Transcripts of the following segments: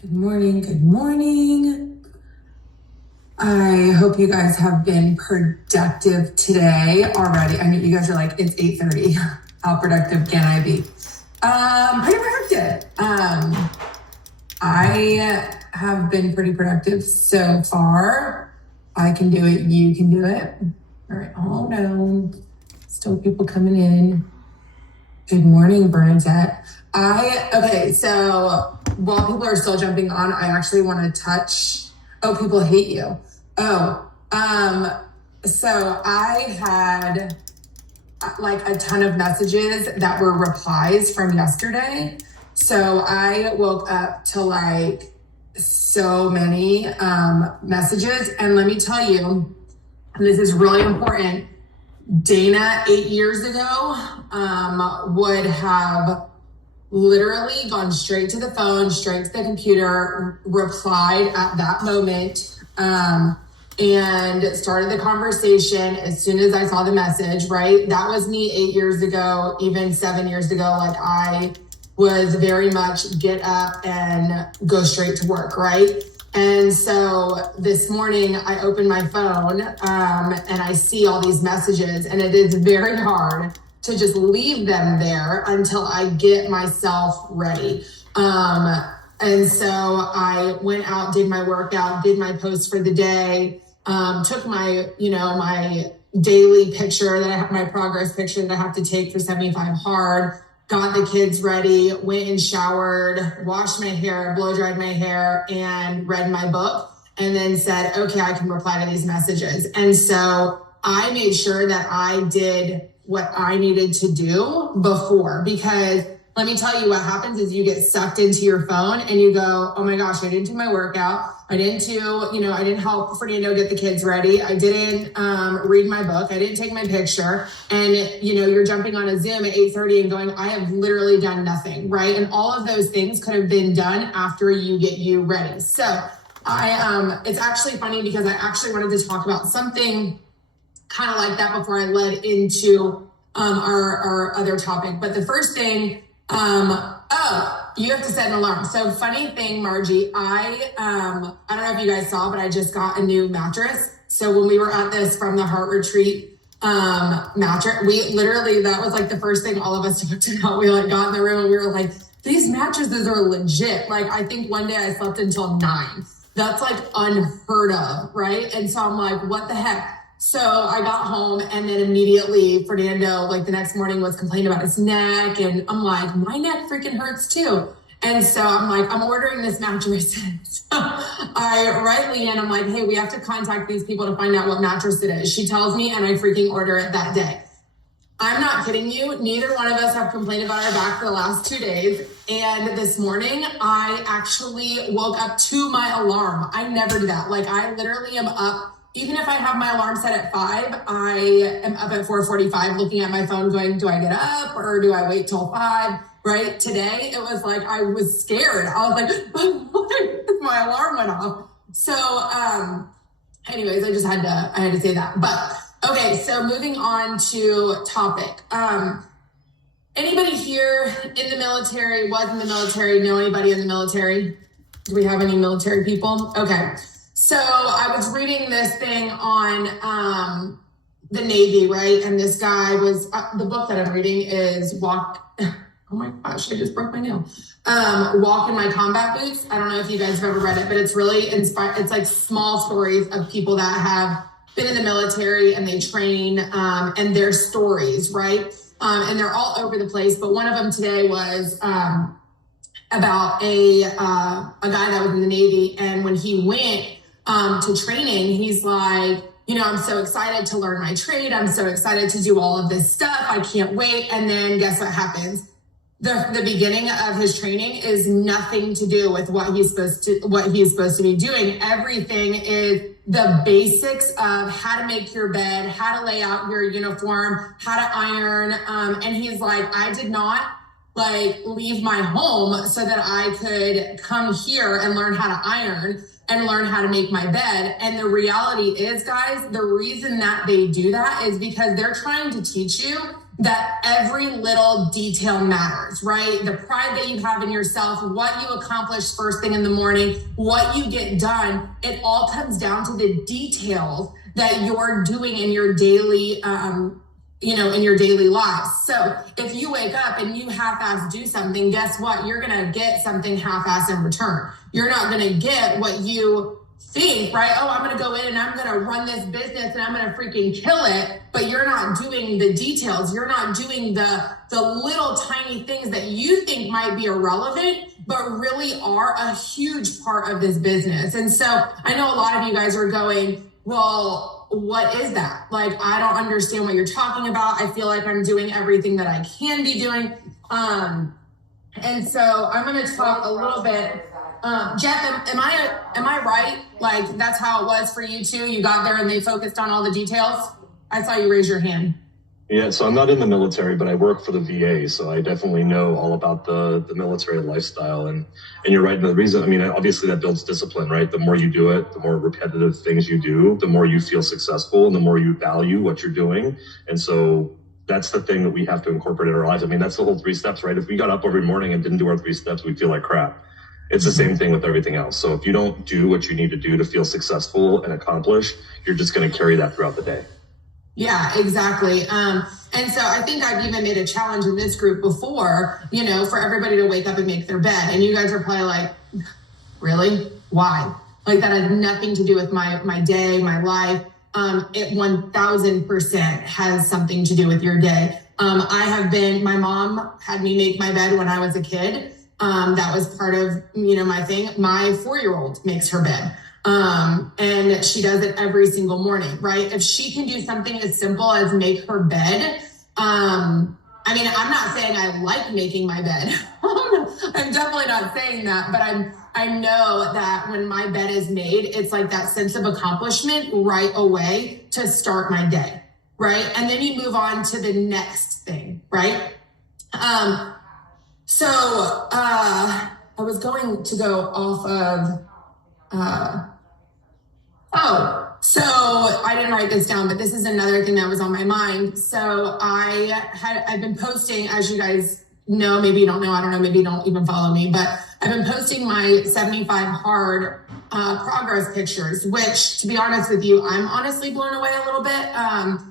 Good morning. Good morning. I hope you guys have been productive today already. I mean, you guys are like, it's 8:30. How productive can I be? Pretty productive. I have been pretty productive so far. I can do it. You can do it. All right. Hold on. Still people coming in. Good morning, Bernadette. Okay, so while people are still jumping on, I actually want to touch, people hate you. So I had like a ton of messages that were replies from yesterday. So I woke up to like so many messages. And let me tell you, and this is really important, Dana 8 years ago would have literally gone straight to the phone, straight to the computer, replied at that moment, and started the conversation as soon as I saw the message, right? That was me 8 years ago, even 7 years ago. Like I was very much get up and go straight to work, right? And so this morning I opened my phone and I see all these messages, and it is very hard to just leave them there until I get myself ready. And so I went out, did my workout, did my post for the day, took my, my daily picture that I have, my progress picture that I have to take for 75 hard, got the kids ready, went and showered, washed my hair, blow dried my hair, and read my book, and then said, okay, I can reply to these messages. And so I made sure that I did what I needed to do before, because let me tell you what happens is you get sucked into your phone and you go, oh my gosh, I didn't do my workout. I didn't help Fernando get the kids ready. I didn't read my book. I didn't take my picture. And, you're jumping on a Zoom at 8:30 and going, I have literally done nothing, right? And all of those things could have been done after you get you ready. So it's actually funny because I actually wanted to talk about something kind of like that before I led into our other topic. But the first thing, you have to set an alarm. So funny thing, Margie, I don't know if you guys saw, but I just got a new mattress. So when we were at this From the Heart retreat mattress, that was like the first thing all of us talked about. We like got in the room and we were like, these mattresses are legit. Like I think one day I slept until 9. That's like unheard of, right? And so I'm like, what the heck? So I got home and then immediately Fernando, like the next morning, was complaining about his neck. And I'm like, my neck freaking hurts too. And so I'm like, I'm ordering this mattress. So I write Leanne, I'm like, hey, we have to contact these people to find out what mattress it is. She tells me and I freaking order it that day. I'm not kidding you. Neither one of us have complained about our back for the last 2 days. And this morning, I actually woke up to my alarm. I never do that. Like I literally am up. Even if I have my alarm set at 5, I am up at 4:45 looking at my phone going, do I get up or do I wait till 5? Right? Today, it was like, I was scared. I was like, my alarm went off. So anyways, I had to say that. But okay, so moving on to topic. Anybody here in the military, was in the military, know anybody in the military? Do we have any military people? Okay. So I was reading this thing on the Navy, right? And this guy was, the book that I'm reading is oh my gosh, I just broke my nail. Walk in My Combat Boots. I don't know if you guys have ever read it, but it's really inspired. It's like small stories of people that have been in the military and they train and their stories, right? And they're all over the place. But one of them today was about a guy that was in the Navy. And when he went to training, he's like, I'm so excited to learn my trade. I'm so excited to do all of this stuff. I can't wait. And then guess what happens? The beginning of his training is nothing to do with what he's supposed to be doing. Everything is the basics of how to make your bed, how to lay out your uniform, how to iron. And he's like, I did not leave my home so that I could come here and learn how to iron and learn how to make my bed. And the reality is, guys, the reason that they do that is because they're trying to teach you that every little detail matters, right? The pride that you have in yourself, what you accomplish first thing in the morning, what you get done, it all comes down to the details that you're doing in your daily, in your daily lives. So if you wake up and you half-ass do something, guess what? You're going to get something half-ass in return. You're not going to get what you think, right? Oh, I'm going to go in and I'm going to run this business and I'm going to freaking kill it. But you're not doing the details. You're not doing the little tiny things that you think might be irrelevant, but really are a huge part of this business. And so I know a lot of you guys are going, well, what is that? Like, I don't understand what you're talking about. I feel like I'm doing everything that I can be doing. And so I'm going to talk a little bit. Jeff, am I right? Like, that's how it was for you too? You got there and they focused on all the details? I saw you raise your hand. Yeah, so I'm not in the military, but I work for the VA, so I definitely know all about the military lifestyle. And you're right. And the reason, I mean, obviously that builds discipline, right? The more you do it, the more repetitive things you do, the more you feel successful and the more you value what you're doing. And so that's the thing that we have to incorporate in our lives. I mean, that's the whole 3 steps, right? If we got up every morning and didn't do our 3 steps, we'd feel like crap. It's the same thing with everything else. So if you don't do what you need to do to feel successful and accomplish, you're just going to carry that throughout the day. Yeah, exactly. And so I think I've even made a challenge in this group before, for everybody to wake up and make their bed. And you guys are probably like, really? Why? Like, that had nothing to do with my day, my life. It 1000% has something to do with your day. My mom had me make my bed when I was a kid. That was part of, my thing. My 4-year-old makes her bed. And she does it every single morning, right? If she can do something as simple as make her bed, I'm not saying I like making my bed. I'm definitely not saying that, but I know that when my bed is made, it's like that sense of accomplishment right away to start my day, right? And then you move on to the next thing, right? So I was going to go off of, so I didn't write this down, but this is another thing that was on my mind. So I've been posting, as you guys know, maybe you don't know, I don't know, maybe you don't even follow me, but I've been posting my 75 hard progress pictures, which, to be honest with you, I'm honestly blown away a little bit,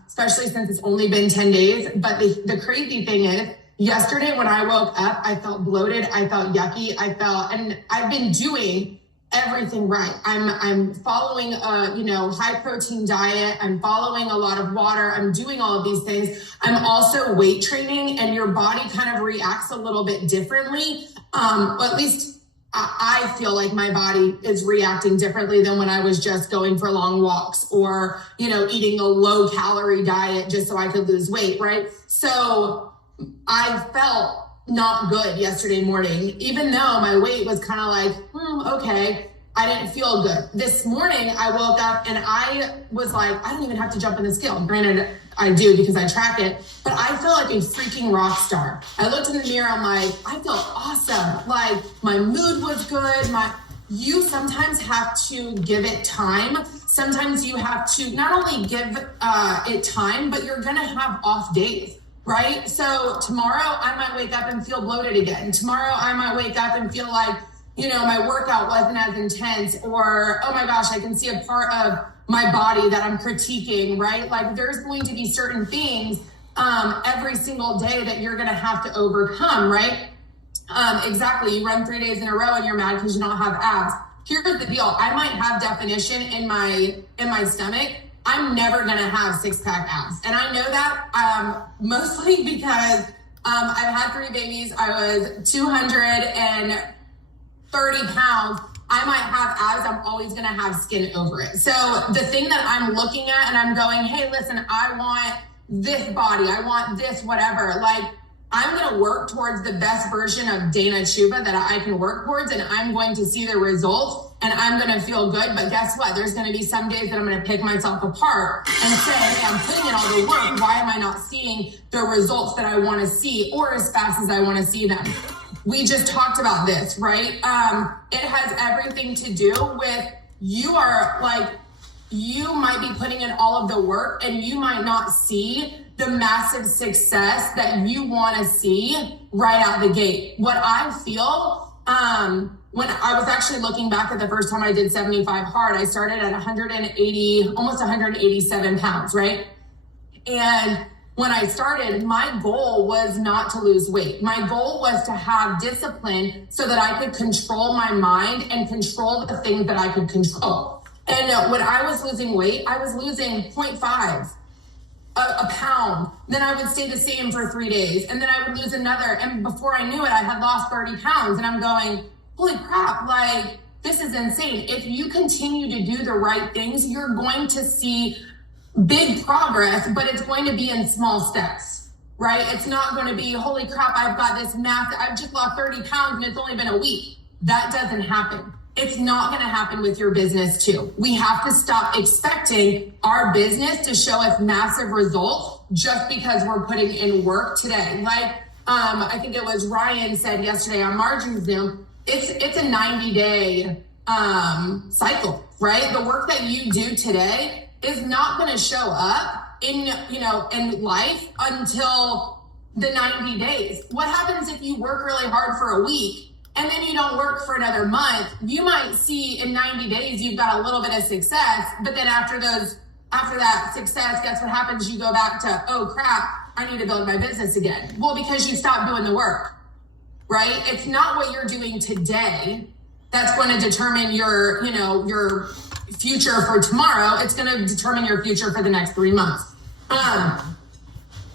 especially since it's only been 10 days. But the crazy thing is, yesterday when I woke up, I felt bloated, I felt yucky, and I've been doing everything right. I'm following a high protein diet. I'm following a lot of water. I'm doing all of these things. I'm also weight training, and your body kind of reacts a little bit differently. At least I feel like my body is reacting differently than when I was just going for long walks or, eating a low calorie diet just so I could lose weight, right? So I felt not good yesterday morning, even though my weight was kind of like, okay, I didn't feel good. This morning I woke up and I was like, I don't even have to jump on the scale. Granted, I do because I track it, but I feel like a freaking rock star. I looked in the mirror, I'm like, I feel awesome. Like, my mood was good. You sometimes have to give it time. Sometimes you have to not only give it time, but you're gonna have off days. Right? So tomorrow I might wake up and feel bloated again. Tomorrow I might wake up and feel like, my workout wasn't as intense, or, oh my gosh, I can see a part of my body that I'm critiquing, right? Like, there's going to be certain things every single day that you're going to have to overcome, right? Exactly. You run 3 days in a row and you're mad because you don't have abs. Here's the deal. I might have definition in my stomach. I'm never going to have 6-pack abs. And I know that mostly because I've had 3 babies. I was 230 pounds. I might have abs. I'm always going to have skin over it. So the thing that I'm looking at and I'm going, hey, listen, I want this body. I want this, whatever. Like, I'm going to work towards the best version of Dana Chuva that I can work towards, and I'm going to see the results, and I'm going to feel good. But guess what? There's going to be some days that I'm going to pick myself apart and say, hey, I'm putting in all the work. Why am I not seeing the results that I want to see, or as fast as I want to see them? We just talked about this, right? It has everything to do with, you are like you might be putting in all of the work and you might not see the massive success that you want to see right out the gate. What I feel, when I was actually looking back at the first time I did 75 hard, I started at 180, almost 187 pounds, right? And when I started, my goal was not to lose weight. My goal was to have discipline so that I could control my mind and control the things that I could control. And when I was losing weight, I was losing 0.5 a pound. Then I would stay the same for 3 days. And then I would lose another. And before I knew it, I had lost 30 pounds. And I'm going, holy crap, like, this is insane. If you continue to do the right things, you're going to see big progress, but it's going to be in small steps, right? It's not going to be, holy crap, I've got this I've just lost 30 pounds and it's only been a week. That doesn't happen. It's not going to happen with your business too. We have to stop expecting our business to show us massive results just because we're putting in work today. Like, I think it was Ryan said yesterday on Margin Zoom, it's a 90-day cycle, right? The work that you do today is not going to show up in life until the 90 days. What happens if you work really hard for a week and then you don't work for another month? You might see in 90 days you've got a little bit of success, but then after that success, guess what happens? You go back to, oh crap, I need to build my business again. Well, because you stopped doing the work, right? It's not what you're doing today that's going to determine your future for tomorrow. It's going to determine your future for the next 3 months.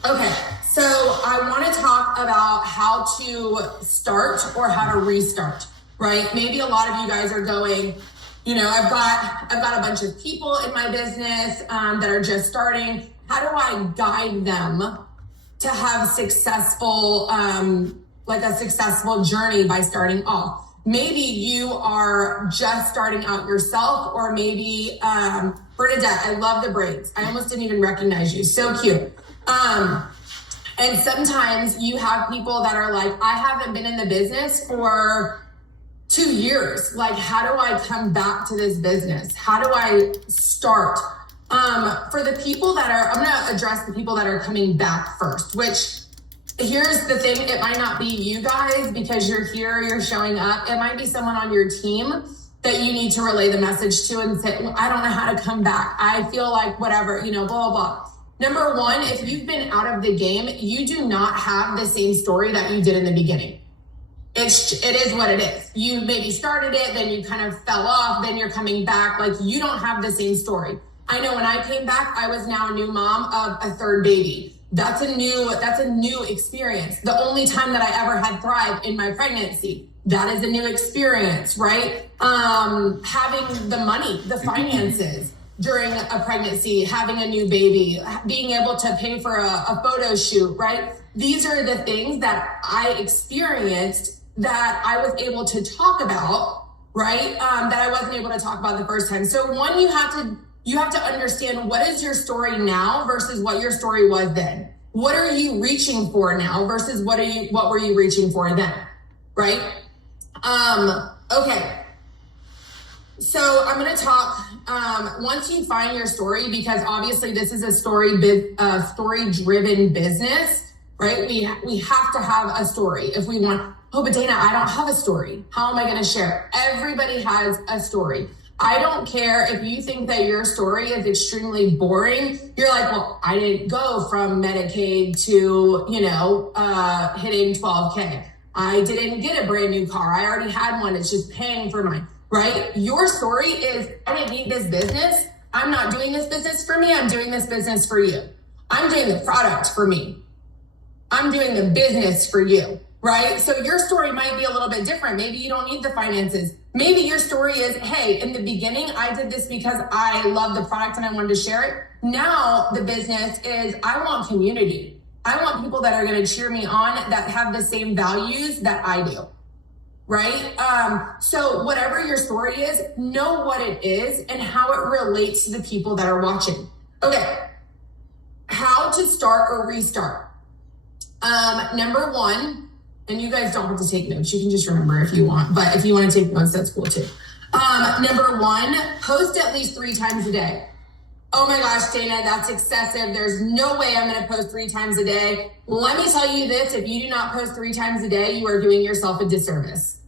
Okay, so I want to talk about how to start or how to restart, right? Maybe a lot of you guys are going, I've got a bunch of people in my business that are just starting. How do I guide them to have successful, a successful journey by starting off? Maybe you are just starting out yourself, or maybe Bernadette, I love the braids. I almost didn't even recognize you. So cute. And sometimes you have people that are like, I haven't been in the business for 2 years. Like, how do I come back to this business? How do I start? For the people that are, I'm going to address the people that are coming back first, which here's the thing. It might not be you guys because you're here, you're showing up. It might be someone on your team that you need to relay the message to and say, I don't know how to come back. I feel like whatever, blah, blah, blah. Number one, if you've been out of the game, you do not have the same story that you did in the beginning. It is what it is. You maybe started it, then you kind of fell off, then you're coming back. Like, you don't have the same story. I know when I came back, I was now a new mom of a third baby. That's a new experience. The only time that I ever had Thrive in my pregnancy, that is a new experience, right? Having the money, the finances during a pregnancy, having a new baby, being able to pay for a photo shoot, right? These are the things that I experienced that I was able to talk about, right? That I wasn't able to talk about the first time. So one, you have to understand, what is your story now versus what your story was then. What are you reaching for now versus what were you reaching for then, right? Okay. So I'm going to talk, once you find your story, because obviously this is a story-driven business, right? We have to have a story if we want. Oh, but Dana, I don't have a story. How am I going to share? Everybody has a story. I don't care if you think that your story is extremely boring. You're like, well, I didn't go from Medicaid to, hitting 12K. I didn't get a brand new car. I already had one. It's just paying for mine, right? Your story is, I didn't need this business. I'm not doing this business for me. I'm doing this business for you. I'm doing the product for me. I'm doing the business for you, right? So your story might be a little bit different. Maybe you don't need the finances. Maybe your story is, hey, in the beginning, I did this because I love the product and I wanted to share it. Now the business is, I want community. I want people that are going to cheer me on, that have the same values that I do, right? So whatever your story is, know what it is and how it relates to the people that are watching. Okay, how to start or restart. Number one, and you guys don't have to take notes. You can just remember if you want, but if you want to take notes, that's cool too. Number one, post at least 3 times a day. Oh my gosh, Dana, that's excessive. There's no way I'm going to post 3 times a day. Let me tell you this, if you do not post 3 times a day, you are doing yourself a disservice.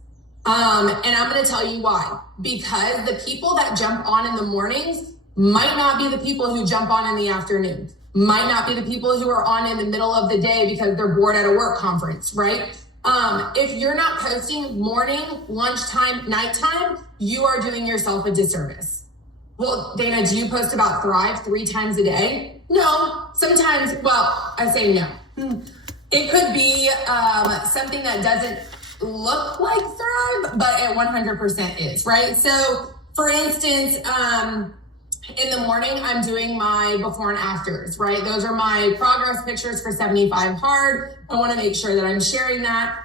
And I'm going to tell you why. Because the people that jump on in the mornings might not be the people who jump on in the afternoon. Might not be the people who are on in the middle of the day because they're bored at a work conference, right? If you're not posting morning, lunchtime, nighttime, you are doing yourself a disservice. Well, Dana, do you post about Thrive 3 times a day? No, sometimes, well, I say no. It could be something that doesn't look like Thrive, but it 100% is, right? So for instance, in the morning, I'm doing my before and afters, right? Those are my progress pictures for 75 Hard. I want to make sure that I'm sharing that.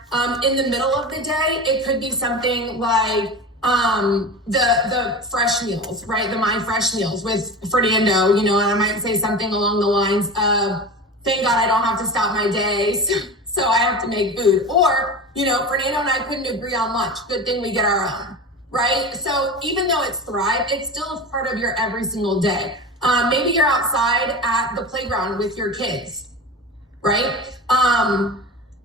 In the middle of the day, it could be something like the fresh meals, right? The My Fresh Meals with Fernando, and I might say something along the lines of, thank God I don't have to stop my day, so I have to make food. Or, Fernando and I couldn't agree on lunch. Good thing we get our own. Right? So even though it's Thrive, it still is part of your every single day. Maybe you're outside at the playground with your kids, right?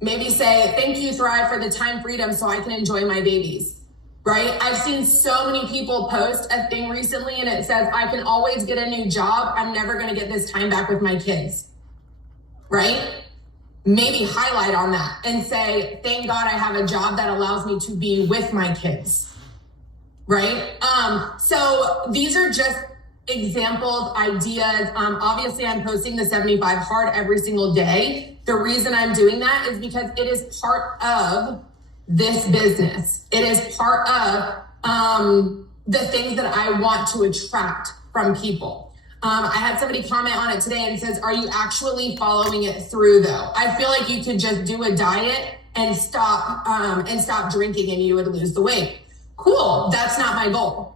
Maybe say, thank you, Thrive, for the time freedom so I can enjoy my babies, right? I've seen so many people post a thing recently and it says, I can always get a new job. I'm never going to get this time back with my kids, right? Maybe highlight on that and say, thank God I have a job that allows me to be with my kids. Right? So these are just examples, ideas. Obviously, I'm posting the 75 Hard every single day. The reason I'm doing that is because it is part of this business. It is part of the things that I want to attract from people. I had somebody comment on it today and says, are you actually following it through though? I feel like you could just do a diet and stop drinking and you would lose the weight. Cool, that's not my goal.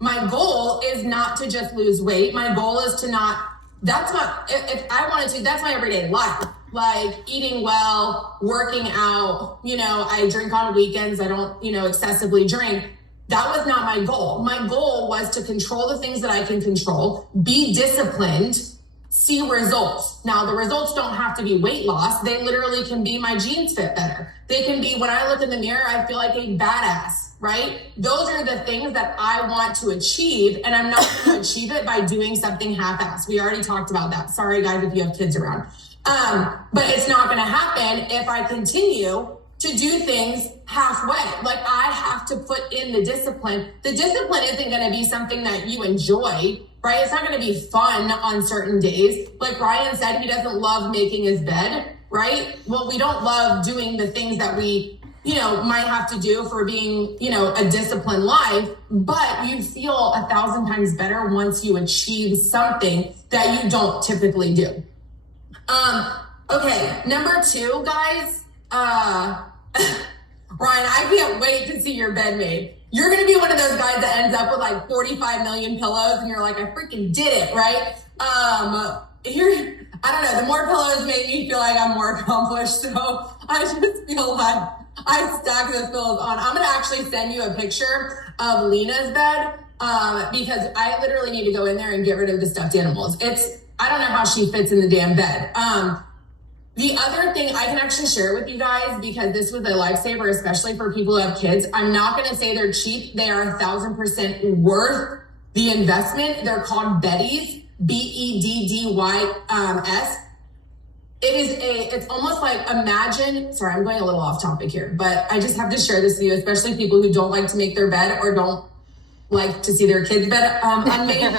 My goal is not to just lose weight. My goal is to not, if I wanted to, that's my everyday life. Like eating well, working out, I drink on weekends. I don't, excessively drink. That was not my goal. My goal was to control the things that I can control, be disciplined, see results. Now, the results don't have to be weight loss. They literally can be my jeans fit better. They can be when I look in the mirror, I feel like a badass. Right? Those are the things that I want to achieve, and I'm not going to achieve it by doing something half-assed. We already talked about that. Sorry, guys, if you have kids around. But it's not going to happen if I continue to do things halfway. Like I have to put in the discipline. The discipline isn't going to be something that you enjoy, right? It's not going to be fun on certain days. Like Ryan said, he doesn't love making his bed, right? Well, we don't love doing the things that we might have to do for being, a disciplined life, but you feel 1,000 times better once you achieve something that you don't typically do. Okay, number 2, guys, Ryan, I can't wait to see your bed made. You're going to be one of those guys that ends up with like 45 million pillows and you're like, I freaking did it, right? I don't know, the more pillows made me feel like I'm more accomplished, so I just feel like I stack those pillows on. I'm going to actually send you a picture of Lena's bed because I literally need to go in there and get rid of the stuffed animals. I don't know how she fits in the damn bed. The other thing I can actually share with you guys, because this was a lifesaver, especially for people who have kids. I'm not going to say they're cheap. They are 1,000% worth the investment. They're called Beddies, BEDDYS. It's almost like sorry, I'm going a little off topic here, but I just have to share this with you, especially people who don't like to make their bed or don't like to see their kids' bed unmade.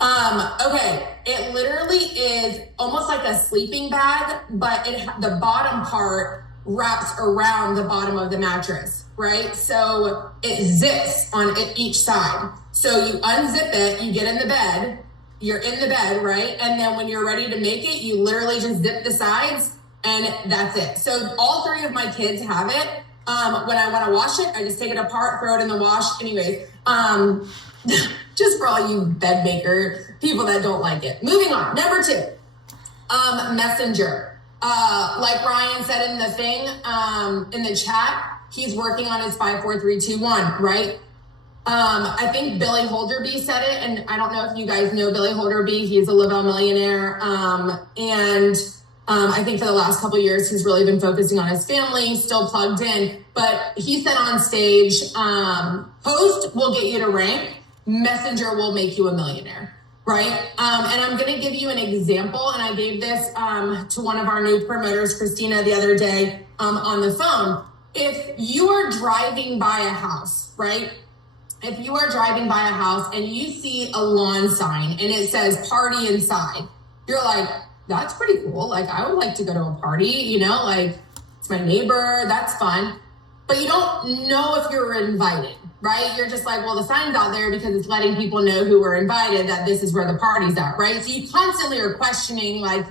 Okay, it literally is almost like a sleeping bag, but the bottom part wraps around the bottom of the mattress, right? So it zips on each side. So you unzip it, you get in the bed, you're in the bed, right? And then when you're ready to make it, you literally just zip the sides and that's it. So all 3 of my kids have it. When I want to wash it, I just take it apart, throw it in the wash. Anyways, just for all you bed maker people that don't like it. Moving on. Number 2, Messenger. Like Ryan said in the thing, in the chat, he's working on his 5, 4, 3, 2, 1, right? I think Billy Holderby said it, and I don't know if you guys know Billy Holderby. He's a Lavelle millionaire. I think for the last couple of years, he's really been focusing on his family, still plugged in. But he said on stage, post will get you to rank, messenger will make you a millionaire, right? And I'm going to give you an example. And I gave this to one of our new promoters, Christina, the other day on the phone. If you are driving by a house, right? If you are driving by a house and you see a lawn sign and it says party inside, you're like, that's pretty cool. Like, I would like to go to a party, you know, like it's my neighbor, that's fun. But you don't know if you're invited, right? You're just like, well, the sign's out there because it's letting people know who were invited that this is where the party's at, right? So you constantly are questioning, like,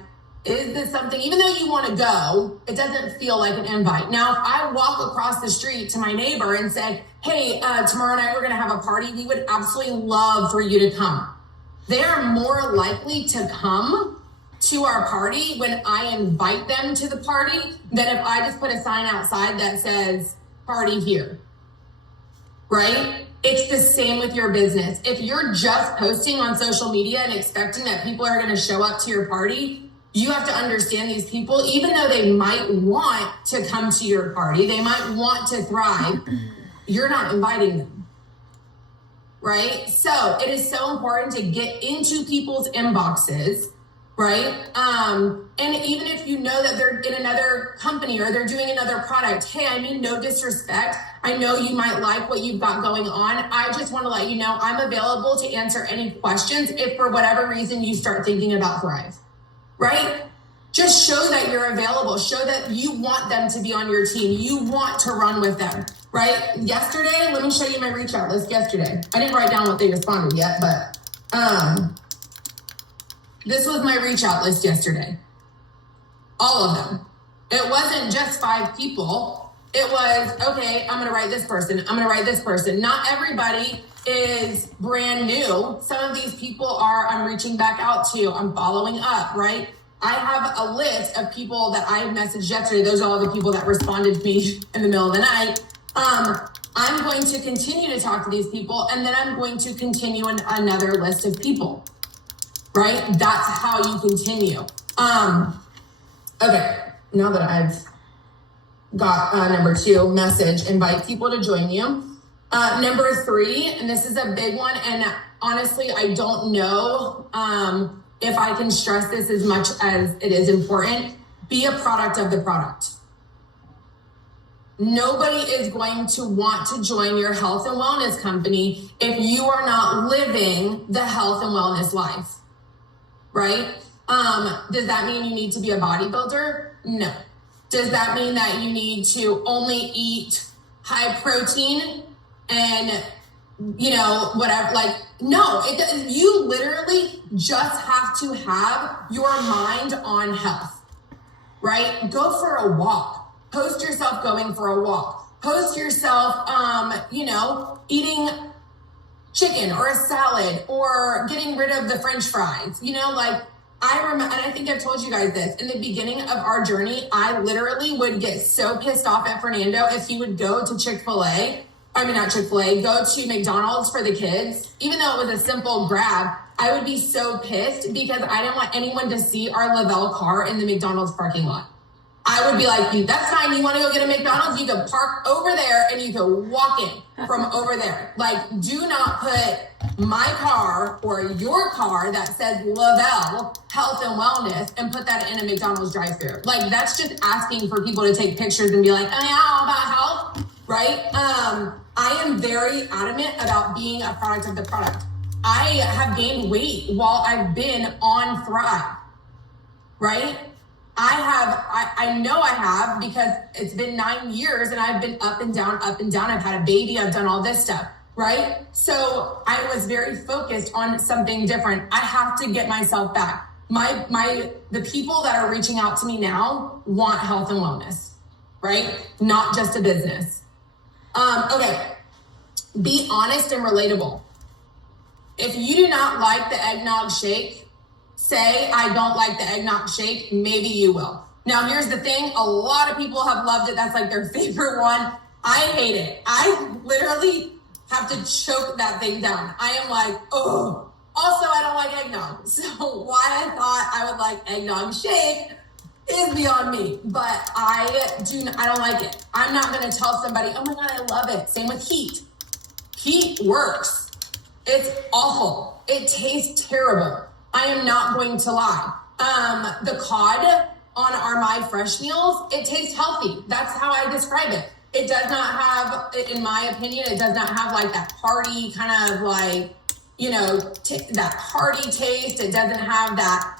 is this something, even though you want to go, it doesn't feel like an invite. Now, if I walk across the street to my neighbor and say, hey, tomorrow night we're going to have a party, we would absolutely love for you to come. They are more likely to come to our party when I invite them to the party than if I just put a sign outside that says party here, right? It's the same with your business. If you're just posting on social media and expecting that people are going to show up to your party, you have to understand these people, even though they might want to come to your party, they might want to thrive, you're not inviting them, right? So it is so important to get into people's inboxes, right? And even if you know that they're in another company or they're doing another product, hey, I mean, no disrespect. I know you might like what you've got going on. I just want to let you know I'm available to answer any questions if for whatever reason you start thinking about Thrive, right? Just show that you're available. Show that you want them to be on your team. You want to run with them, right? Yesterday, let me show you my reach out list yesterday. I didn't write down what they responded yet, but this was my reach out list yesterday. All of them. It wasn't just 5 people. It was, okay, I'm going to write this person. I'm going to write this person. Not everybody is brand new. Some of these people I'm reaching back out to. I'm following up, right? I have a list of people that I messaged yesterday. Those are all the people that responded to me in the middle of the night. I'm going to continue to talk to these people, and then I'm going to continue another list of people, right? That's how you continue. Okay, now that I've got number 2, message, invite people to join you. Number 3, and this is a big one, and honestly, I don't know if I can stress this as much as it is important. Be a product of the product. Nobody is going to want to join your health and wellness company if you are not living the health and wellness life, right? Does that mean you need to be a bodybuilder? No. Does that mean that you need to only eat high protein and, you know, whatever? Like, no, it doesn't. You literally just have to have your mind on health, right? Go for a walk. Post yourself going for a walk. Post yourself, eating chicken or a salad or getting rid of the French fries, I remember, and I think I've told you guys this, in the beginning of our journey, I literally would get so pissed off at Fernando if he would go to go to McDonald's for the kids. Even though it was a simple grab, I would be so pissed because I didn't want anyone to see our Lavelle car in the McDonald's parking lot. I would be like, that's fine. You want to go get a McDonald's? You can park over there and you can walk in from over there. Like, do not put my car or your car that says Lavelle Health and Wellness and put that in a McDonald's drive-thru. Like, that's just asking for people to take pictures and be like, oh yeah, all about health, right? I am very adamant about being a product of the product. I have gained weight while I've been on Thrive, right? I know I have because it's been 9 years and I've been up and down, up and down. I've had a baby. I've done all this stuff, right? So I was very focused on something different. I have to get myself back. The people that are reaching out to me now want health and wellness, right? Not just a business. Okay. Be honest and relatable. If you do not like the eggnog shake, say, I don't like the eggnog shake, maybe you will. Now, here's the thing. A lot of people have loved it. That's like their favorite one. I hate it. I literally have to choke that thing down. I am like, oh. Also, I don't like eggnog. So why I thought I would like eggnog shake is beyond me. But I don't like it. I'm not going to tell somebody, oh my God, I love it. Same with heat. Heat works. It's awful. It tastes terrible. I am not going to lie. The cod on our My Fresh meals, it tastes healthy. That's how I describe it. It does not have, in my opinion, it does not have like that hearty kind of like, that hearty taste. It doesn't have that.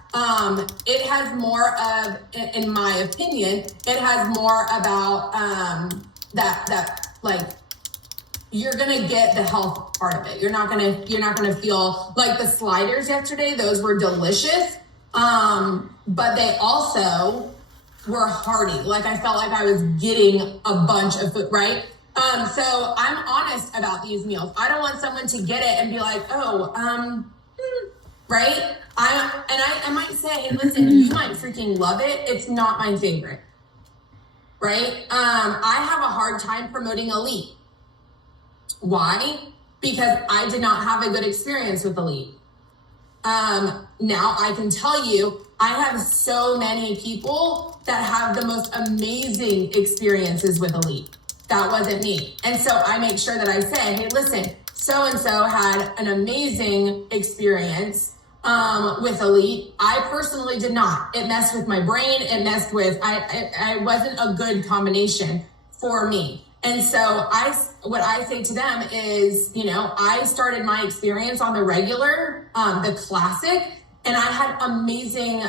It has more of, in my opinion, it has more about that like, you're gonna get the health part of it. You're not gonna feel like the sliders yesterday. Those were delicious, but they also were hearty. Like I felt like I was getting a bunch of food, right? So I'm honest about these meals. I don't want someone to get it and be like, right? I might say, hey, listen, you might freaking love it. It's not my favorite, right? I have a hard time promoting Elite. Why? Because I did not have a good experience with Elite. Now I can tell you, I have so many people that have the most amazing experiences with Elite. That wasn't me. And so I make sure that I say, hey, listen, so-and-so had an amazing experience with Elite. I personally did not. It messed with my brain. It messed with, I wasn't a good combination for me. And so what I say to them is, I started my experience on the regular, the classic, and I had amazing,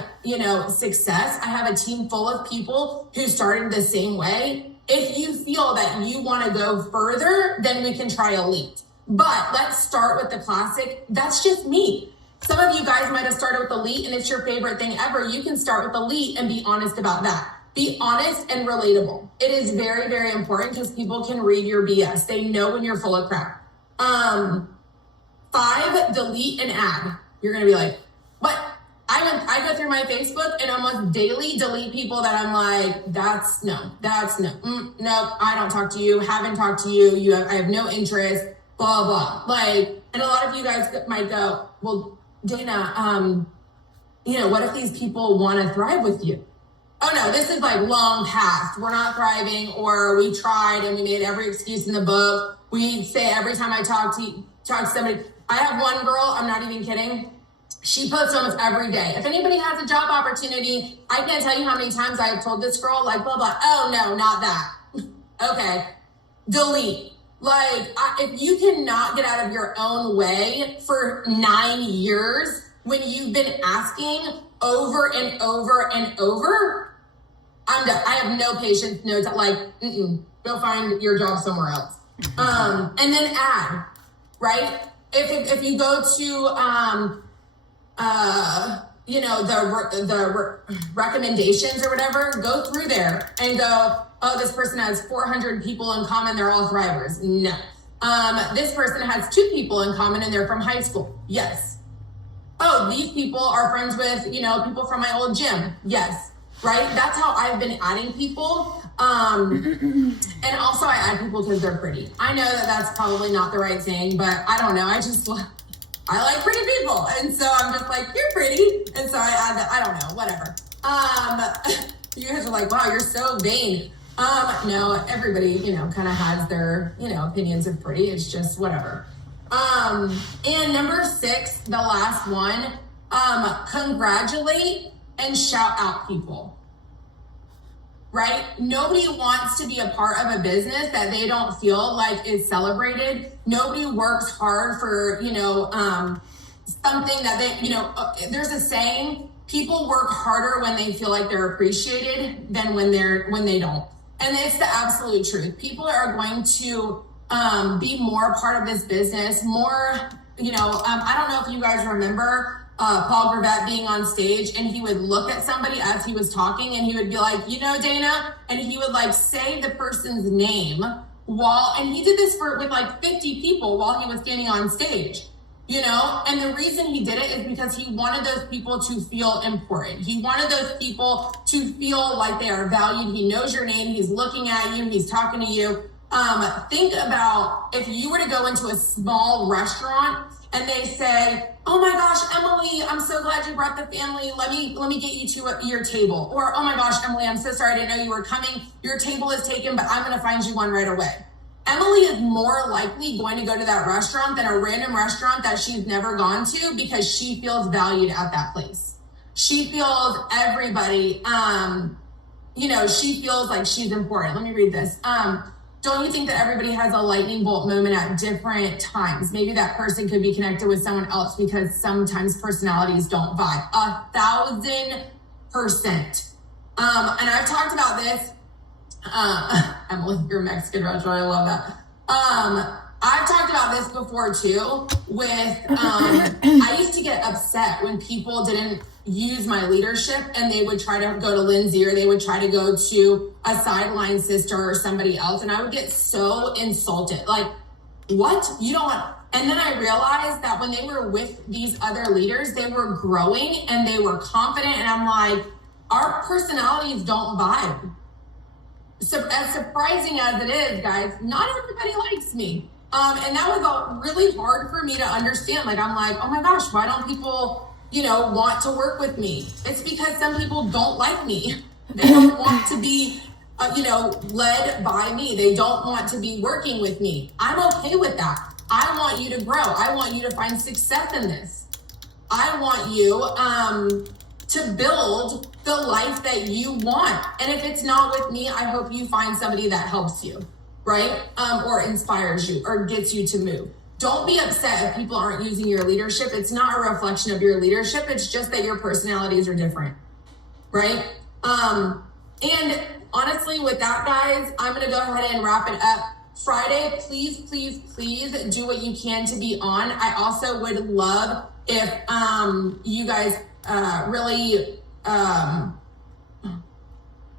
success. I have a team full of people who started the same way. If you feel that you want to go further, then we can try Elite. But let's start with the classic. That's just me. Some of you guys might have started with Elite and it's your favorite thing ever. You can start with Elite and be honest about that. Be honest and relatable. It is very, very important because people can read your BS. They know when you're full of crap. 5, delete and add. You're going to be like, what? I go through my Facebook and almost daily delete people that I'm like, no, I don't talk to you, haven't talked to you, I have no interest, blah, blah. Like, and a lot of you guys might go, well, Dana, what if these people want to thrive with you? Oh no, this is like long past. We're not thriving, or we tried and we made every excuse in the book. We say every time I talk to somebody, I have one girl, I'm not even kidding. She posts almost every day. If anybody has a job opportunity, I can't tell you how many times I have told this girl, like, blah, blah. Oh, no, not that. Okay. Delete. Like, if you cannot get out of your own way for 9 years when you've been asking over and over and over, I'm done. I have no patience, no time. Like, go find your job somewhere else. And then add, right? If you go to, the recommendations or whatever, go through there and go, oh, this person has 400 people in common. They're all thrivers. No. This person has 2 people in common and they're from high school. Yes. Oh, these people are friends with, people from my old gym. Yes. Right. That's how I've been adding people. And also I add people because they're pretty. I know that that's probably not the right thing, but I don't know. I like pretty people. And so I'm just like, you're pretty. And so I add that. I don't know, whatever. You guys are like, wow, you're so vain. No, everybody, kind of has their, opinions of pretty. It's just whatever. And number 6, the last one, congratulate and shout out people. Right? Nobody wants to be a part of a business that they don't feel like is celebrated. Nobody works hard for, something that they, there's a saying, people work harder when they feel like they're appreciated than when they don't. And it's the absolute truth. People are going to be more a part of this business, more, I don't know if you guys remember Paul Gravett being on stage, and he would look at somebody as he was talking and he would be like, Dana, and he would like say the person's name and he did this with like 50 people while he was standing on stage, and the reason he did it is because he wanted those people to feel important. He wanted those people to feel like they are valued. He knows your name. He's looking at you. He's talking to you. Think about if you were to go into a small restaurant and they say, oh my gosh, Emily, I'm so glad you brought the family. Let me get you to your table. Or, oh my gosh, Emily, I'm so sorry, I didn't know you were coming. Your table is taken, but I'm gonna find you one right away. Emily is more likely going to go to that restaurant than a random restaurant that she's never gone to because she feels valued at that place. She feels everybody, she feels like she's important. Let me read this. Don't you think that everybody has a lightning bolt moment at different times? Maybe that person could be connected with someone else because sometimes personalities don't vibe. 1,000%. And I've talked about this. Emily, you're Mexican restaurant. I love that. I've talked about this before too with, I used to get upset when people didn't use my leadership and they would try to go to Lindsay or they would try to go to a sideline sister or somebody else. And I would get so insulted. Like, what? You don't want... And then I realized that when they were with these other leaders, they were growing and they were confident. And I'm like, our personalities don't vibe. So as surprising as it is, guys, not everybody likes me. And that was really hard for me to understand. Like, I'm like, oh my gosh, why don't people, want to work with me? It's because some people don't like me. They don't want to be, led by me. They don't want to be working with me. I'm okay with that. I want you to grow. I want you to find success in this. I want you to build the life that you want. And if it's not with me, I hope you find somebody that helps you, right? Or inspires you or gets you to move. Don't be upset if people aren't using your leadership. It's not a reflection of your leadership. It's just that your personalities are different, right? And honestly, with that, guys, I'm going to go ahead and wrap it up. Friday, please, please, please do what you can to be on. I also would love if you guys really, I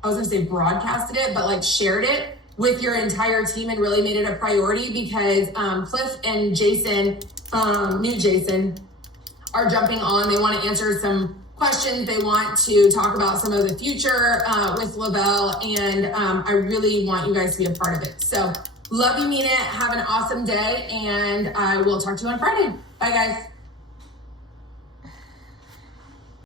was going to say broadcasted it, but like shared it with your entire team and really made it a priority because Cliff and Jason, new Jason, are jumping on. They want to answer some questions. They want to talk about some of the future with Lavelle, and I really want you guys to be a part of it. So love you, mean it. Have an awesome day, and I will talk to you on Friday. Bye, guys.